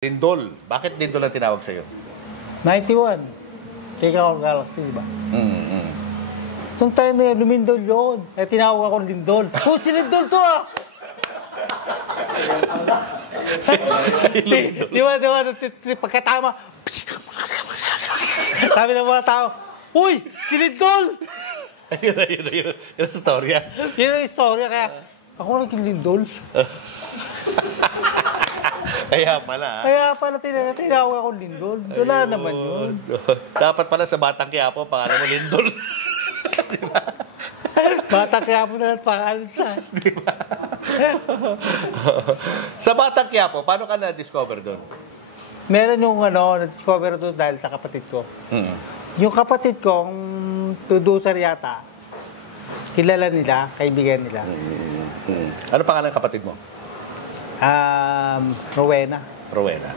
Lindol. Bakit Lindol ang tinawag sa'yo? 91. Kaya Galaxy, di ba? Nung time na yun, lumindol yun. Kaya tinawag ako Lindol. Oh, si Lindol to ah! Di ba, pagkatama, sabi ng mga tao, uy, si Lindol! Yun ang storya. Yun ang istorya, kaya ako naging Lindol. Kaya pala. Kaya pala tinawag ako Lindol. Wala naman yun. Dapat pala sa Batang Quiapo, pangalan mo Lindol. Diba? Batang Quiapo na lang pangalan sa. Diba? Sa Batang Quiapo, paano ka na-discover doon? Meron yung na-discover doon dahil sa kapatid ko. Yung kapatid ko, producer yata, kilala nila, kaibigan nila. Ano pangalan ng kapatid mo? Rowena. Rowena.